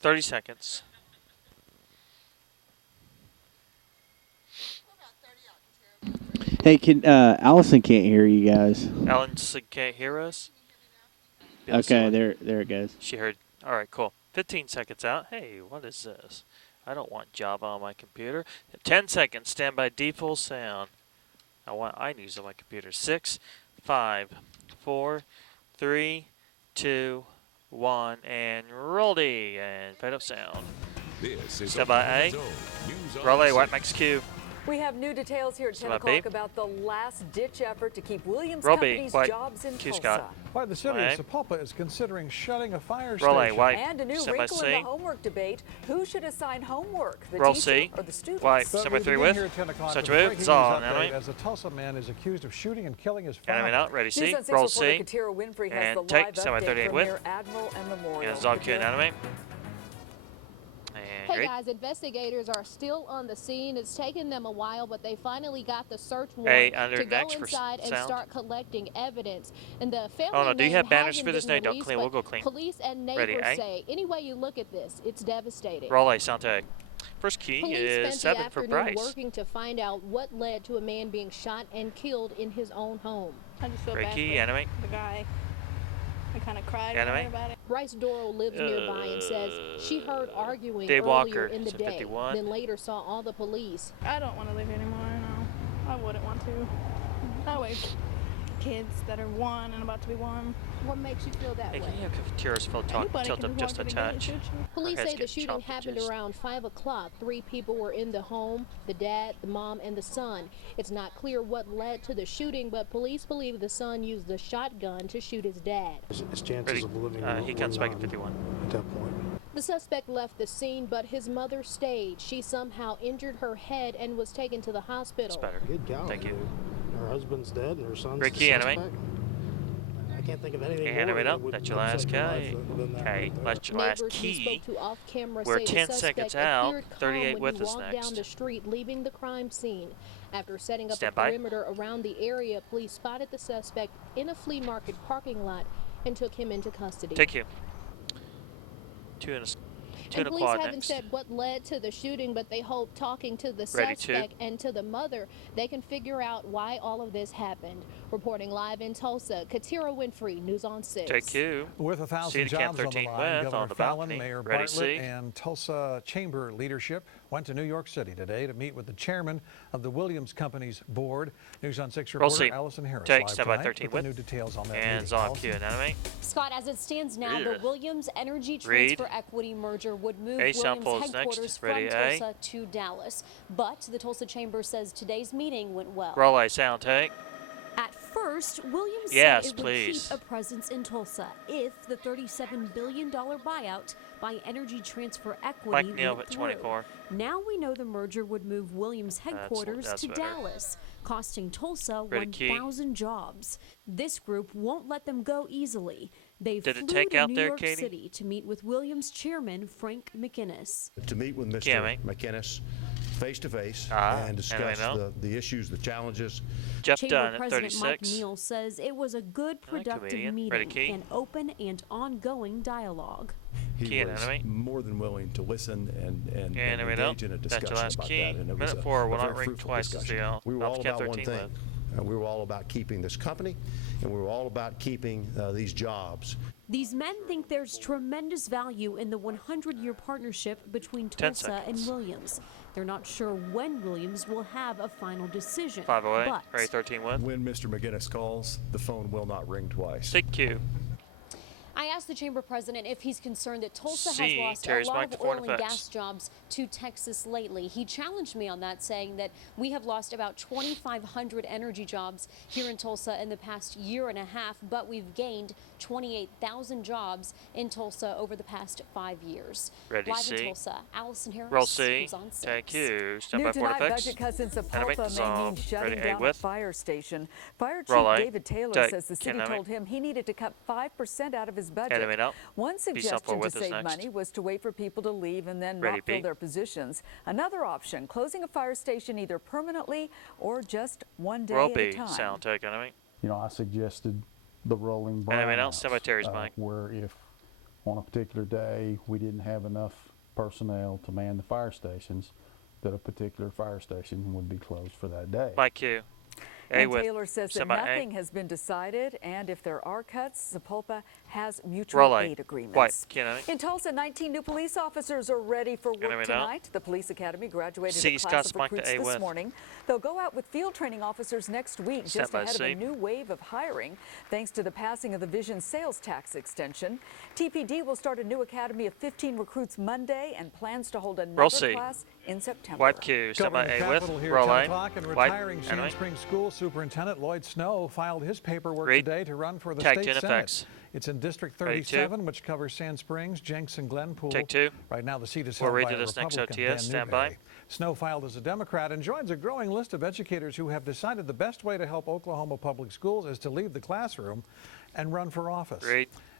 30 seconds. Hey, Allison can't hear you guys. Allison can't hear us? Okay, there it goes. She heard. All right, cool. 15 seconds out. Hey, what is this? I don't want Java on my computer. 10 seconds. Stand by default sound. I want iNews on my computer. 6, 5, 4, 3, 2, 1, and roll D. And fade up sound. This is Stand by A. Roll A, White Max Q. We have new details here at 10 o'clock about the last-ditch effort to keep Williams Company's jobs in Tulsa. Why the city of Sapulpa is considering shutting a fire Roll A, station. White. And a new wrinkle in the homework debate. Who should assign homework, the Roll teacher C. or the student? White. Stand by 3 with. Such a move. Zon. Enemy. As a Tulsa man is accused of shooting and killing his family. Enemy out. Ready C. News Roll C. Katira Winfrey has And the take. live Stand by update 38 from with. near Admiral and Memorial. And Zon Q and enemy. Hey guys, investigators are still on the scene. It's taken them a while, but they finally got the search warrant to go inside and start collecting evidence. And the family do you have banners for this? name? Don't clean. We'll go clean. Police and neighbors say, any way you look at this, it's devastating. Roll A, sound tag. First key Police is spent 7 the for afternoon Bryce. working to find out what led to a man being shot and killed in his own home. I just feel Great bad key, for enemy. the guy. I kind of cried Enemy. about it. Bryce Doral lives nearby and says she heard arguing Dave earlier Walker, in the day, 51. then later saw all the police. I don't want to live here anymore, no. I wouldn't want to. I wait kids that are 1 and about to be 1. What makes you feel that Hey, way? can you have cafeteria's full tilt up just a touch? Police Our say heads the get shooting chopped happened just- around 5 o'clock. 3 people were in the home, the dad, the mom, and the son. It's not clear what led to the shooting, but police believe the son used the shotgun to shoot his dad. His chances of living he comes back at 51. At that point. The suspect left the scene, but his mother stayed. She somehow injured her head and was taken to the hospital. It's better. Good God. Thank you. Her husband's dead and her son's Great the key, suspect. enemy. I can't think of anything And more it that up. would That's your last upset key. your life than that Okay, right there. that's your last Neighbors we key. spoke to off camera We're say 10 the seconds suspect out. appeared calm 38 when with he us walked next. down the street, leaving the crime scene. After setting up Stand a by. perimeter around the area, police spotted the suspect in a flea market parking lot and took him into custody. Take you. Two in a And police quad haven't next. said what led to the shooting, but they hope talking to the Ready, suspect and to the mother, they can figure out why all of this happened. Reporting live in Tulsa, Katira Winfrey, News on 6. Take you. With 1,000 jobs on the line, Governor the Fallon, balcony. Mayor Ready, Bartlett, see? and Tulsa Chamber leadership went to New York City today to meet with the chairman of the Williams Company's board. News on 6 Roll reporter C. Allison Harris Take, live stand by tonight 13 with the new details on that And meeting. Zon Allison? Q and enemy. Scott, as it stands now, Yeah. the Williams Energy Read. Transfer Equity merger would move A sound Williams pulls headquarters next. from Ready, A. Tulsa to Dallas. But the Tulsa Chamber says today's meeting went well. Roll A, sound take. At first, Williams Yes, said it please. would keep a presence in Tulsa if the $37 billion buyout by Energy Transfer Equity Mike Neal went at through. 24. Now we know the merger would move Williams headquarters that's to better. Dallas, costing Tulsa Ready, key. 1,000 jobs. This group won't let them go easily. They Did flew it take to out New there, York Katie? City to meet with Williams chairman Frank McInnes. To meet with Mr. Cammy. McInnes face to face Ah, and discuss anyway, no. the issues, the challenges. Jeff Chamber Dunn at President Mike 36. Neal says it was a good, productive comedian. Ready, meeting, key. an open and ongoing dialogue. He Key and was enemy. more than willing to listen and enemy no. engage in a That's your discussion last about key. that. And it was Minute a, 4 a will very not ring fruitful twice as discussion. the We were all Count about one 13 thing. left. We were all about keeping this company, and we were all about keeping these jobs. These men think there's tremendous value in the 100-year partnership between 10 Tulsa and seconds. Williams. They're not sure when Williams will have a final decision. 5 away. But Ready, 13 with. When Mr. McGinnis calls, the phone will not ring twice. Take Q. I asked the chamber president if he's concerned that Tulsa has C, lost Terry's a lot mic of to foreign oil and effects. gas jobs to Texas lately. He challenged me on that, saying that we have lost about 2,500 energy jobs here in Tulsa in the past year and a half, but we've gained 28,000 jobs in Tulsa over the past 5 years. Ready, Live C. in Tulsa, Allison Harris. Roll C. News on 6. Take you. Stand New by foreign tonight, effects. budget cuts in Enemy Sapulpa may mean dissolved. shutting Ready, A down a with. fire station. Fire Chief Roll A. David Taylor Take. says the city Enemy. told him he needed to cut 5% out of his budget. Enemy no. One Be self-aware suggestion to with us save next. money was to wait for people to leave and then Ready, not fill B. their positions. Another option, closing a fire station either permanently or just one day Roll at B. a time. Sound take enemy. You know, I suggested the rolling Enemy brownouts, now. Stand by Terry's mic. where if on a particular day we didn't have enough personnel to man the fire stations, that a particular fire station would be closed for that day. By Q. And Taylor says that nothing has been decided, and if there are cuts, Zapulpa has mutual aid agreements. In Tulsa, 19 new police officers are ready for work tonight. The police academy graduated a class of recruits this morning. They'll go out with field training officers next week, just ahead of a new wave of hiring, thanks to the passing of the Vision sales tax extension. TPD will start a new academy of 15 recruits Monday and plans to hold another class in September. Wipe Q. Stand by A with. Roll A. And retiring Sand Springs School Superintendent Lloyd Snow filed his paperwork today to run for the state Senate. It's in District 37, which covers Sand Springs, Jenks, and Glenpool. Take two. Right now, the seat is held by a Republican, Dan Stand by. Snow filed as a Democrat and joins a growing list of educators who have decided the best way to help Oklahoma public schools is to leave the classroom and run for office.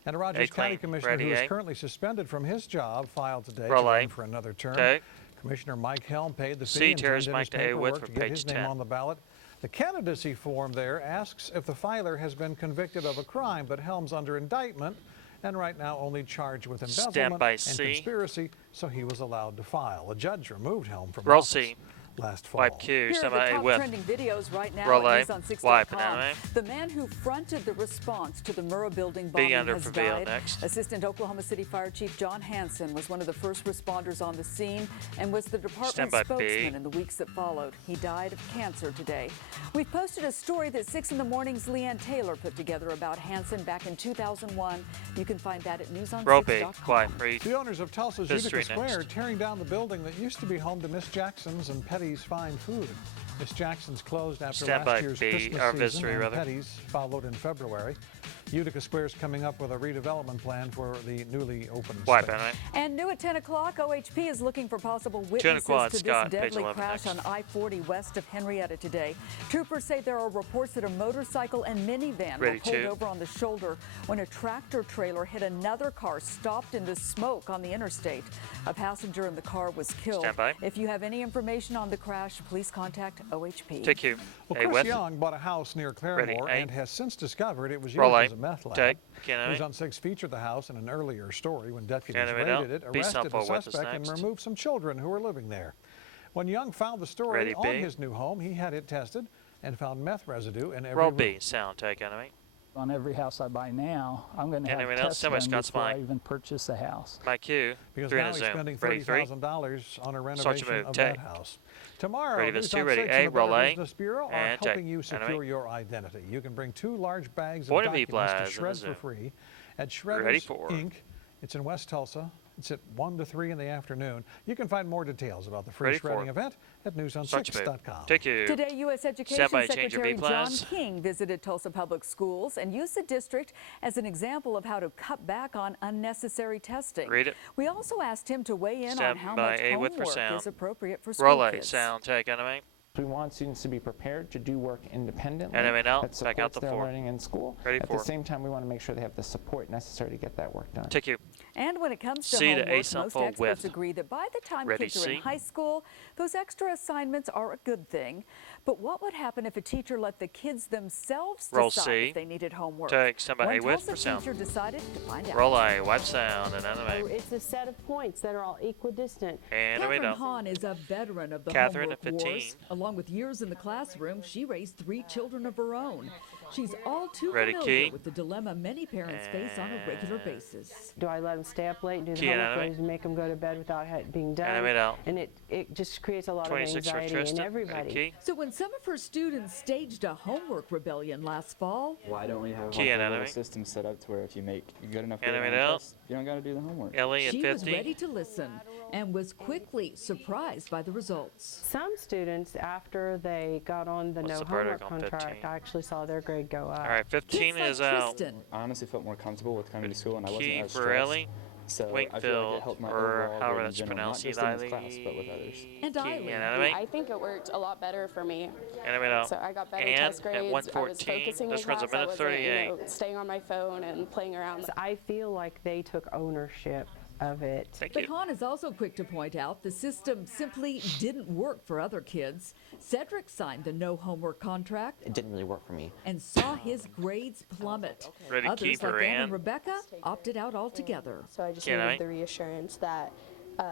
And a Rogers County Commissioner who is currently suspended from his job filed today to run for another term. Commissioner Mike Helm paid the fee and turned in his paperwork to get his name on the ballot. The candidacy form there asks if the filer has been convicted of a crime, but Helm's under indictment and right now only charged with embezzlement and conspiracy, so he was allowed to file. A judge removed Helm from office last fall. Wipe Q. Here are the top trending videos right now at News6.com. The man who fronted the response to the Murrah building bombing has died. Assistant Oklahoma City Fire Chief John Hansen was one of the first responders on the scene and was the department's spokesman in the weeks that followed. He died of cancer today. We've posted a story that 6 in the Morning's Leanne Taylor put together about Hansen back in 2001. You can find that at newson6.com. The owners of Tulsa's Utica Square are tearing down the building that used to be home to Miss Jackson's and Petty's Fine Food. Miss Jackson's closed after last year's Christmas season, and Petty's followed in February. Utica Square's coming up with a redevelopment plan for the newly opened space. And new at 10 o'clock, OHP is looking for possible witnesses to this deadly crash on I-40 west of Henrietta today. Troopers say there are reports that a motorcycle and minivan were pulled over on the shoulder when a tractor trailer hit another car, stopped into smoke on the interstate. A passenger in the car was killed. If you have any information on the crash, please contact OHP. Take you. Well, Chris Young bought a house near Claremore and has since discovered it was used as a meth lab. News on 6 featured the house in an earlier story when deputies raided it, arrested a suspect, and removed some children who were living there. When Young found the story on his new home, he had it tested and found meth residue in every room. Sound take enemy. On every house I buy now, I'm going to have tests done before I even purchase a house. My Q. Because now he's spending $30,000 on a renovation of that house. Tomorrow, News on 6 and the Better Business Bureau are helping you secure your identity. You can bring 2 large bags of documents to shred for free at Shredders Inc. It's in West Tulsa. It's at 1 to 3 in the afternoon. You can find more details about the free shredding event at newson6.com. Today, U.S. Education Secretary John King visited Tulsa Public Schools and used the district as an example of how to cut back on unnecessary testing. We also asked him to weigh in on how much homework is appropriate for school kids. Sound take enemy. We want students to be prepared to do work independently that supports their learning in school. At the same time, we want to make sure they have the support necessary to get that work done. Take you. And when it comes to homework, most experts agree that by the time kids are in high school, those extra assignments are a good thing. But what would happen if a teacher let the kids themselves decide if they needed homework? One Tulsa teacher decided to find out. Roll A, wipe sound, and enemy. It's a set of points that are all equidistant. Catherine Hahn is a veteran of the homework wars. Along with years in the classroom, she raised 3 children of her own. She's all too familiar with the dilemma many parents face on a regular basis. Do I let them stay up late and do the homework and make them go to bed without it being done? And it just creates a lot of anxiety in everybody. So when some of her students staged a homework rebellion last fall, why don't we have a system set up to where if you make good enough grades, you don't got to do the homework? She was ready to listen and was quickly surprised by the results. Some students, after they got on the no homework contract, I actually saw their grade go up. All right, 15 is out. I honestly felt more comfortable with coming to school, and I wasn't as stressed. So I feel like it helped my overall grade in general, not just in this class, but with others. And I think it worked a lot better for me. So I got better test grades. I was focusing in class. I wasn't staying on my phone and playing around. I feel like they took ownership of it. The con is also quick to point out the system simply didn't work for other kids. Cedric signed the no homework contract. It didn't really work for me. And saw his grades plummet. Others like Anne and Rebecca opted out altogether. So I just needed the reassurance that when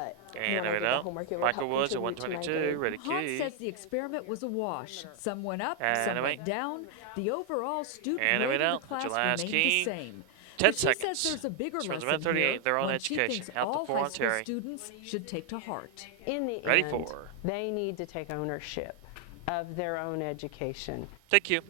I did the homework, it would Michael help Woods at contribute to my grade. 122. Ready Hunt key. says the experiment was a wash. Some went up, some went down. The overall student And rate in the that's class your last remained key. the same. 10 But she seconds. says there's a bigger Scores lesson about 38. here, Their own one she education. thinks Out the all four high on school Terry. students should take to heart. In the Ready end, for. they need to take ownership of their own education. Thank you.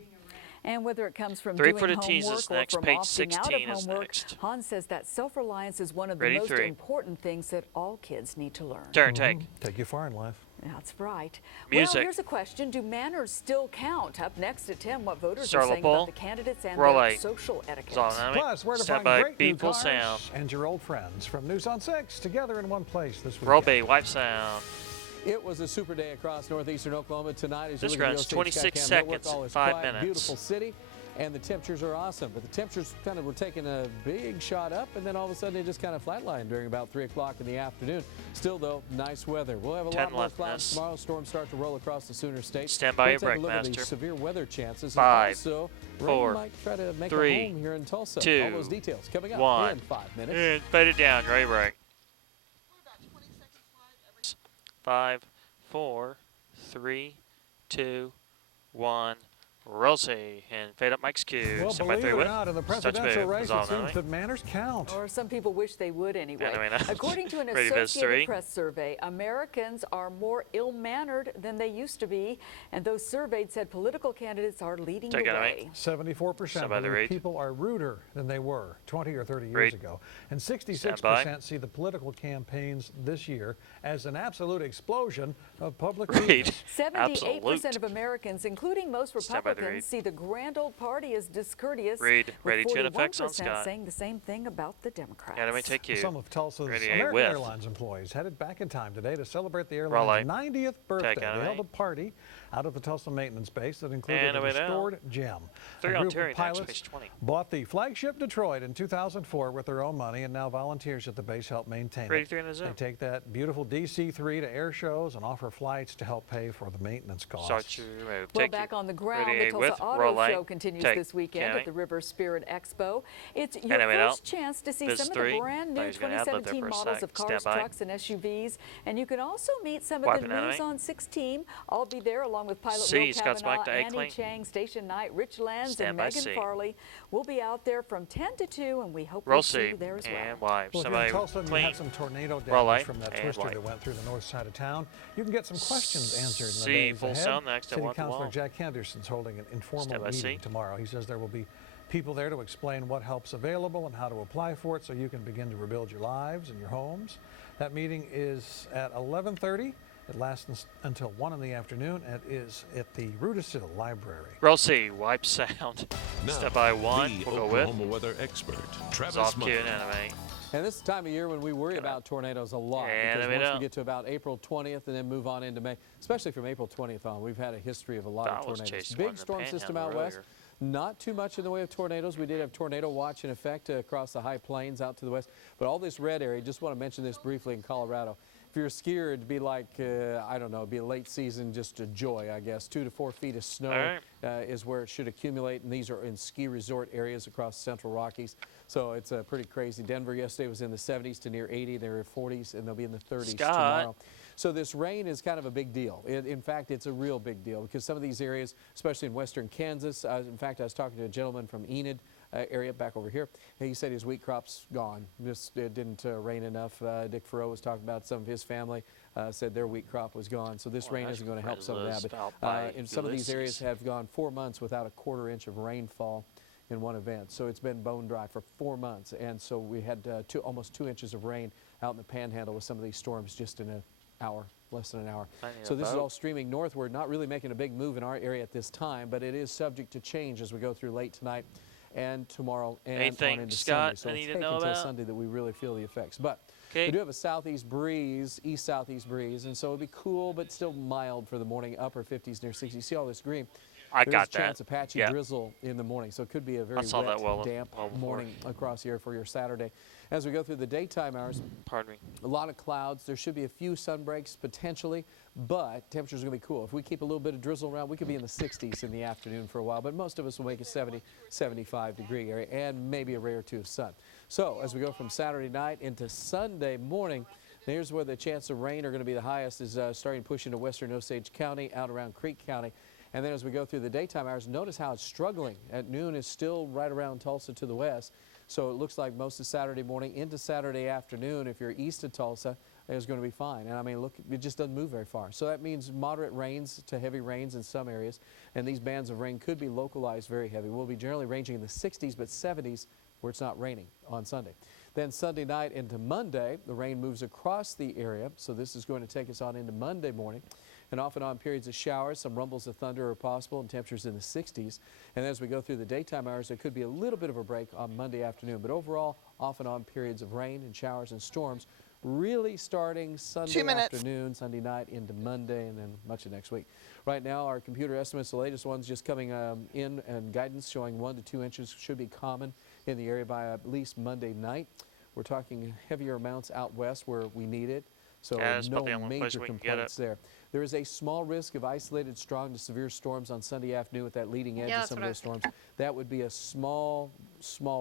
And whether it comes from 3 doing for the homework teasers or next. from Page opting out of 16 is homework, next. Hans says that self-reliance is one of the Ready, most 3. important things that all kids need to learn. Turn, take. Take you far in life. That's right. Music. Well, here's a question. Do manners still count? Up next at 10, what voters Star are saying Paul. about the candidates and Roll their 8. social etiquette. Plus, where to Stand find by great new Beeple cars Sound. and your old friends from News on 6 together in one place this weekend. Roll B. Wipe sound. It was a super day across northeastern Oklahoma tonight. As This you look at runs the 26 Skycam network, seconds, all is 5 quiet, minutes. Beautiful city, and the temperatures are awesome. But the temperatures kind of were taking a big shot up, and then all of a sudden they just kind of flatlined during about 3 o'clock in the afternoon. Still, though, nice weather. We'll have a 10 lot more left, clouds miss. tomorrow. Storms start to roll across the Sooner State. Stand by We'll your take a break, look at the Master. severe weather chances. 5, and also, 4, rain might try to make 3, a home here in Tulsa. 2, all those details coming up 1. in 5 minutes. And fade it down. Ready, break. 5, 4, 3, 2, 1. Roll C. And fade up Mike's cue. Well, Stand by believe 3 it or with. not, in the Touch presidential move. race, Is it all seems knowing. that manners count. Or some people wish they would anyway. Yeah, According to an Ready, Viz. 3. Associated Press survey, Americans are more ill-mannered than they used to be, and those surveyed said political candidates are leading the way. 74% believe people are ruder than they were 20 or 30 years ago, and 66% see the political campaigns this year as an absolute explosion of public rudeness. 78% of Americans, including most Stand by the Republicans, see the grand old party as discourteous, Read. Ready, with 2 effects on 41% Scott. saying the same thing about the Democrats. Yeah, let me take you. Some of Tulsa's Ready, American with. Airlines employees headed back in time today to celebrate the Roll airline's light. 90th birthday. Take They out of held me. a party out of the Tulsa maintenance base that included And a away now. restored gym. 3 A on group Terry of next, pilots page 20. bought the flagship Detroit in 2004 with their own money, and now volunteers at the base help maintain Ready, it. 3 in the zone. They take that beautiful DC-3 to air shows and offer flights to help pay for the maintenance costs. Start your move. Well, Take back you. on the ground, Ready, the Tulsa with. Auto Roll Show light. continues Take. this weekend Canny. at the River Spirit Expo. It's your Canny, wait first out. chance to see Viz. some of 3. the brand new Thought he was gonna ad-lib there 2017 for a models sec. of cars, Stand by. trucks, and SUVs. And you can also meet some of Wiping the out, News eh? on 6 team. I'll be there along with pilot C, Will Scott's Kavanaugh, back to A Annie clean. Chang, Station Knight, Rich Lenz, Stand and by Megan C. Farley. We'll be out there from 10 to 2, and we hope Roll we'll see C. you there as well. And wipe. Well, if you're Somebody in Tulsa and you clean. had some tornado Roll damage light. from that And twister wipe. that went through the north side of town, you can get some questions answered in the C, days full ahead. sound next at City 1 to Councilor 1. Jack Henderson's holding an informal Stand by meeting C. tomorrow. He says there will be people there to explain what help's available and how to apply for it so you can begin to rebuild your lives and your homes. That meeting is at 11:30. It lasts until 1 in the afternoon. It is at the Rudisill Library. Roll C. Wipe sound. Now, Step by 1. the We'll go Oklahoma with. weather expert, Travis Off cue Meyer. and anime. And this is the time of year when we worry about tornadoes a lot, And because we once know. we get to about April 20th and then move on into May, especially from April 20th on, we've had a history of a lot of Dallas tornadoes. chased one in Big the storm system Panhandle out west. earlier. Not too much in the way of tornadoes. We did have tornado watch in effect across the high plains out to the west. But all this red area, just want to mention this briefly in Colorado. If you're a skier, it'd be like, I don't know, it'd be a late season, just a joy, I guess. 2 to 4 feet of snow is where it should accumulate, and these are in ski resort areas across the Central Rockies. So it's pretty crazy. Denver yesterday was in the 70s to near 80. They're 40s, and they'll be in the 30s tomorrow. So this rain is kind of a big deal. In fact, it's a real big deal because some of these areas, especially in western Kansas, in fact, I was talking to a gentleman from Enid area back over here. He said his wheat crop's gone. Just it didn't rain enough. Dick Farrow was talking about some of his family said their wheat crop was gone. So this rain isn't going to help some of that. But in some of these areas have gone 4 months without a quarter-inch of rainfall in one event. So it's been bone dry for 4 months. And so we had almost 2 inches of rain out in the Panhandle with some of these storms just in an hour, less than an hour. So this is all streaming northward, not really making a big move in our area at this time, but it is subject to change as we go through late tonight and tomorrow and Anything, on into Scott, Sunday. So I it'll need to take know until about? Sunday that we really feel the effects. But we do have a southeast breeze, east-southeast breeze, and so it'll be cool but still mild for the morning, upper 50s near 60s. See all this green. There's a chance of patchy drizzle in the morning, so it could be a very wet, damp morning across here for your Saturday. As we go through the daytime hours, a lot of clouds. There should be a few sun breaks potentially, but temperatures are going to be cool. If we keep a little bit of drizzle around, we could be in the 60s in the afternoon for a while, but most of us will make it 70, 75-degree area and maybe a ray or two of sun. So as we go from Saturday night into Sunday morning, here's where the chance of rain are going to be the highest, is starting to push into western Osage County, out around Creek County. And then as we go through the daytime hours, notice how it's struggling. At noon, it's still right around Tulsa to the west. So it looks like most of Saturday morning into Saturday afternoon, if you're east of Tulsa, is going to be fine. And I mean, look, it just doesn't move very far. So that means moderate rains to heavy rains in some areas. And these bands of rain could be localized very heavy. We'll be generally ranging in the 60s, but 70s where it's not raining on Sunday. Then Sunday night into Monday, the rain moves across the area. So this is going to take us on into Monday morning. And off and on periods of showers, some rumbles of thunder are possible, and temperatures in the 60s. And as we go through the daytime hours, there could be a little bit of a break on Monday afternoon. But overall, off and on periods of rain and showers and storms, really starting Sunday afternoon, Sunday night into Monday, and then much of next week. Right now, our computer estimates, the latest ones just coming in, and guidance showing 1 to 2 inches should be common in the area by at least Monday night. We're talking heavier amounts out west where we need it. So no major complaints there. There is a small risk of isolated strong to severe storms on Sunday afternoon with that leading edge of some of those storms. That would be a small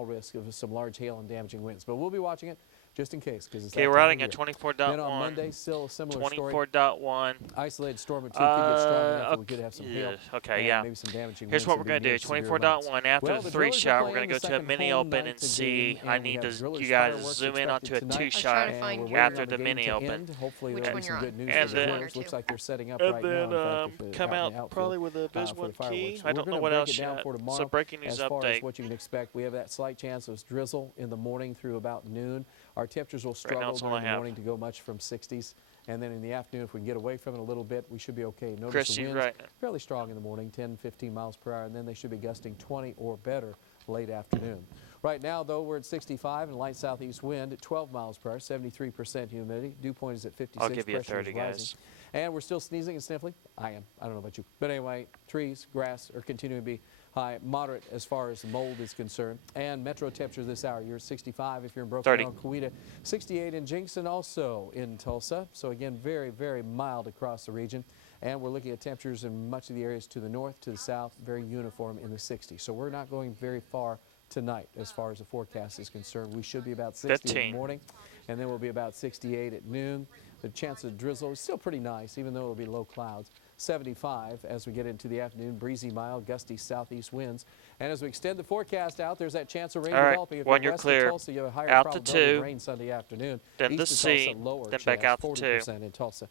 risk of some large hail and damaging winds. But we'll be watching it just in case, because it's we're routing at 24.1. Then on Monday, still a similar 24.1. Isolated storm or two could get strong enough. We could have some hail. Maybe some damaging Here's winds. what we're going to do. 24.1 after the 3 shot. We're going to go to a mini open and see. I need you guys to zoom in onto a 2 shot after the mini open. Hopefully there'll be some good news. And then looks like they're setting up right now. Come out probably with a Vis 1 key. I don't know what else yet. So breaking news update. As far as what you can expect, we have that slight chance of drizzle in the morning through about noon. Our temperatures will struggle during the morning to go much from 60s. And then in the afternoon, if we can get away from it a little bit, we should be okay. Notice the winds fairly strong in the morning, 10, 15 miles per hour, and then they should be gusting 20 or better late afternoon. Right now, though, we're at 65 and light southeast wind at 12 miles per hour, 73% humidity. Dew point is at 56. I'll give you a 30, guys. And we're still sneezing and sniffling. I am. I don't know about you. But anyway, trees, grass are continuing to be high, moderate as far as mold is concerned. And metro temperature this hour, you're at 65 if you're in Broken Arrow, Coweta, 68 in Jinxon, also in Tulsa. So again, very, very mild across the region. And we're looking at temperatures in much of the areas to the north, to the south, very uniform in the 60s. So we're not going very far tonight as far as the forecast is concerned. We should be about 60 in the morning, and then we'll be about 68 at noon. The chance of drizzle is still pretty nice, even though it'll be low clouds. 75 as we get into the afternoon, breezy, mild, gusty southeast winds. And as we extend the forecast out, there's that chance of rain developing. If when you're clear, Tulsa, you have a higher out to probability 2, of rain Sunday afternoon. Then East the of C, Tulsa, lower then chance, back out to 40% in Tulsa.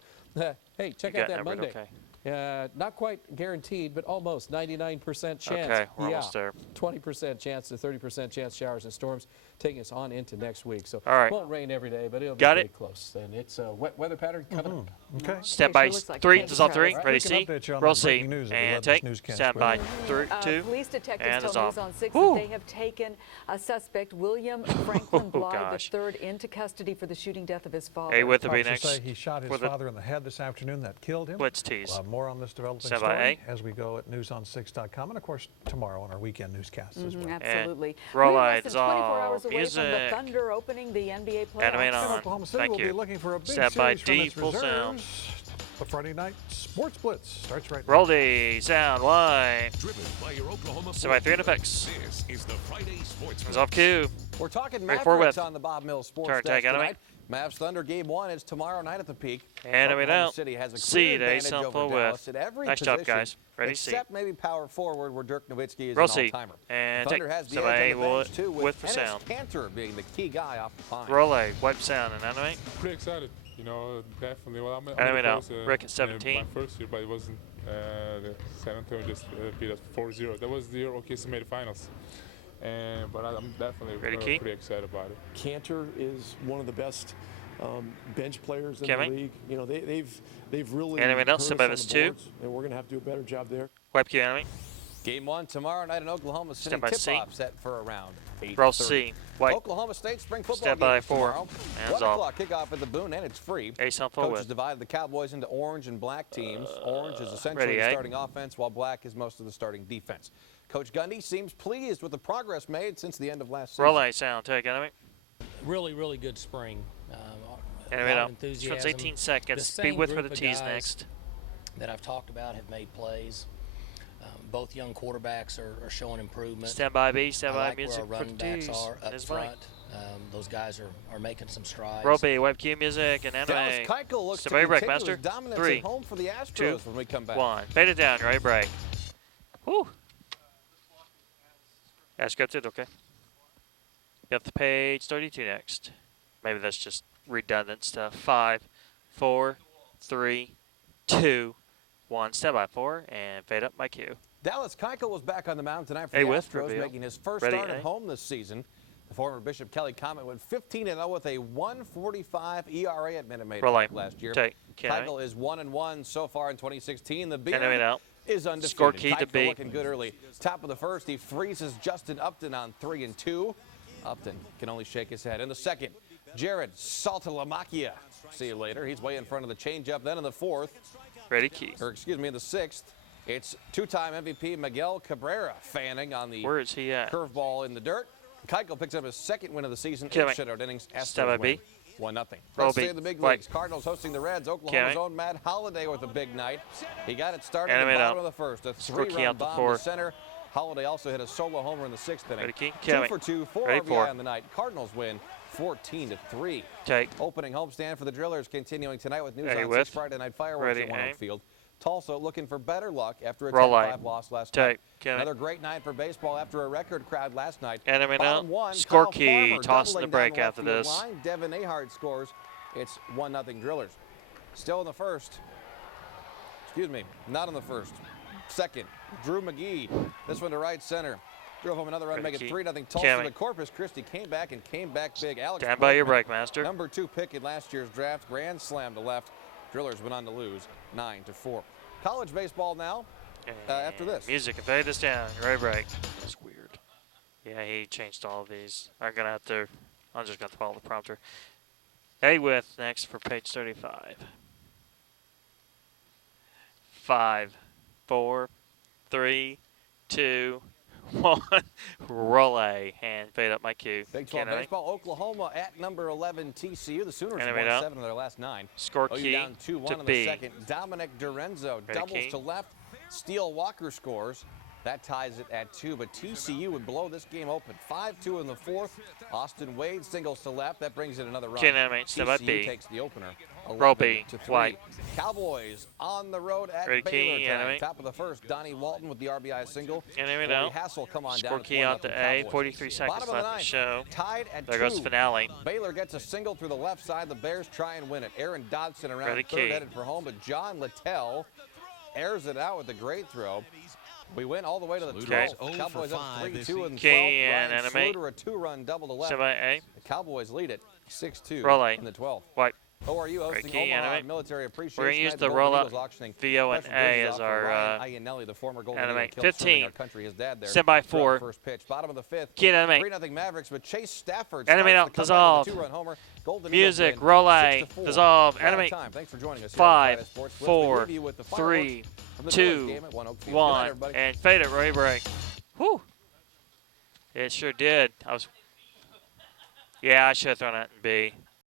Hey, check out that Monday. Not quite guaranteed, but almost 99% chance. Okay, we're almost there. 20% chance to 30% chance showers and storms taking us on into next week. So it won't rain every day, but it'll be pretty close. And it's a wet weather pattern coming up. Okay. Stand by 3. This is on 3. Ready, C. Roll C. And take. Stand by 3, 2. Police detectives and told News on 6 that they have taken a suspect, William Franklin Bly III, into custody for the shooting death of his father. A with the B next. Say he shot his father in the head this afternoon. That killed him. Blitz tease. We'll have more on this developing story as we go at newson6.com, and of course tomorrow on our weekend newscasts as well. Absolutely. Roll We're less than 24 off. hours away from the Thunder opening the NBA playoffs. Animate on. Oklahoma City Thank will you. be looking for a big Stand by series from D, its full sound. The Friday night Sports Blitz starts right now. Roll D, sound, 1. Driven by your Oklahoma Stand by 3 in effects. This is the Friday Sports Blitz. It's off cue. We're talking Right, Mavericks on the Bob Mills Sports Turn Desk tag, tonight. Mavs Thunder Game 1 is tomorrow night at the Peak. Animate Oklahoma out. City has a C clear to advantage A over full Dallas width. at every Nice position, job, guys. Ready, C. except maybe power forward, where Dirk Nowitzki is Roll an C. all-timer. And Thunder take. has the Stand edge by on the bench, too, with for Enes sound. Kanter being the key guy off the pine. Roll A, wipe sound, and animate. Pretty excited, you know, definitely. Well, Animate out. Rick at 17. My first year, but it wasn't. The San Antonio just beat us 4-0. That was the year OKC made the finals. But I'm definitely pretty excited about it. Kanter is one of the best bench players in the league. You know, they've really animate out. Stand by this 2. and we're going to have to do a better job there. Wipe Q, animate. Game 1 tomorrow night in Oklahoma City. Tip-off set for around 8:30. Roll C. White. Oklahoma State spring football Step game by tomorrow. 4. 1 o'clock kickoff at the Boone, and it's free. Ace on full Coaches divided the Cowboys into orange and black teams. Orange is essentially the starting offense, while black is most of the starting defense. Coach Gundy seems pleased with the progress made since the end of last season. Roll A sound. Take enemy. Really, really good spring. Enemy out. 18 seconds. Be with for the T's next. That I've talked about have made plays. Both young quarterbacks are showing improvement. Stand by B, stand by like music where our for the running backs T's. are up front. Those guys are making some strides. Roll B, web cue music and anime. Dallas Keuchel looks to break, continue master. his dominance 3, at home for the Astros 2, when we come back. 1. Fade it down, right break. Whew. Yeah, scripted, okay. Got the page 32 next. Maybe that's just redundant stuff. 5, 4, 3, 2, 1. Step by 4 and fade up my cue. Dallas Keuchel was back on the mound tonight for the Astros, making his first start at home this season. The former Bishop Kelly Comet went 15-0 with a 1.45 ERA at Minute Maid last year. Keuchel is 1-1 so far in 2016. The Beard is undefeated. Score key to B. Looking good early. Top of the first, he freezes Justin Upton on 3-2. Upton can only shake his head. In the second, Jared Saltalamacchia. See you later. He's way in front of the changeup. Then in the fourth, in the sixth, it's two-time MVP Miguel Cabrera fanning on the Where is he at? Curveball in the dirt. Keuchel picks up his second win of the season. 8 shutout innings. Step by B. 1-0. Roll Let's B. stay in the big leagues. Cardinals hosting the Reds. Oklahoma's own Matt Holliday with a big night. He got it started at the bottom of the first. A 3-run bomb to center. Holliday also hit a solo homer in the 6th inning. 2 for 2, 4 RBI on the night. Cardinals win 14-3. Opening homestand for the Drillers continuing tonight with news on 6 Friday Night Fireworks at One Oak Field. Tulsa looking for better luck after a 10-5 loss last night. Another great night for baseball after a record crowd last night. Bottom 1, score key, tossing the break after this. Line. Devin Ahart scores. It's 1-0 Drillers. Still in the first. Excuse me, not in the first. Second, Drew McGee. This one to right center. Drove home another run, make it 3-0 Tulsa. The Corpus Christi came back big. Alex stand by your break, master. Number 2 pick in last year's draft. Grand slam to left. Drillers went on to lose 9-4. College baseball now after this. Music and fade this down. Right break. That's weird. Yeah, he changed all of these. I'm just going to follow the prompter. A with next for page 35. 5, 4, 3, 2, 1. Roll A and fade up my cue. Big 12 baseball. Oklahoma at number 11 TCU. The Sooners have won 7 of their last 9. Score key down 2-1 in the second. Dominic Dorenzo doubles to left. Steele Walker scores. That ties it at 2, but TCU would blow this game open. 5-2 in the fourth. Austin Wade singles to left. That brings it another run. TCU takes the opener. Roll B. 11-3. White. Cowboys on the road at Baylor tonight. Top of the first, Donnie Walton with the RBI single. Hassel come on score down. Key out to A. 43 seconds left to show. Tied at there 2. Goes finale. Baylor gets a single through the left side. The Bears try and win it. Aaron Dodson around third headed for home, but John Littell airs it out with a great throw. We win all the way to the 12th. Cowboys up 3-2 in the 12th. Ryan Sluter, a 2-run double to left. A. The Cowboys lead it 6-2 in the 12th. White. ORU hosting Omaha Military Appreciation. We're going to use the roll-up VO and A as our the former Golden 15. Our country, his dad there. Stand by 4. First pitch. Bottom of the 5th. Key enemy. 3-0 Mavericks, but Chase Stafford enemy out. Dissolve. Music. Roll A. Dissolve. Enemy. Thanks for joining us. 5, 4, 3, 2, 1, and fade it. Right break. Whew. It sure did. Yeah, I should have thrown that in B.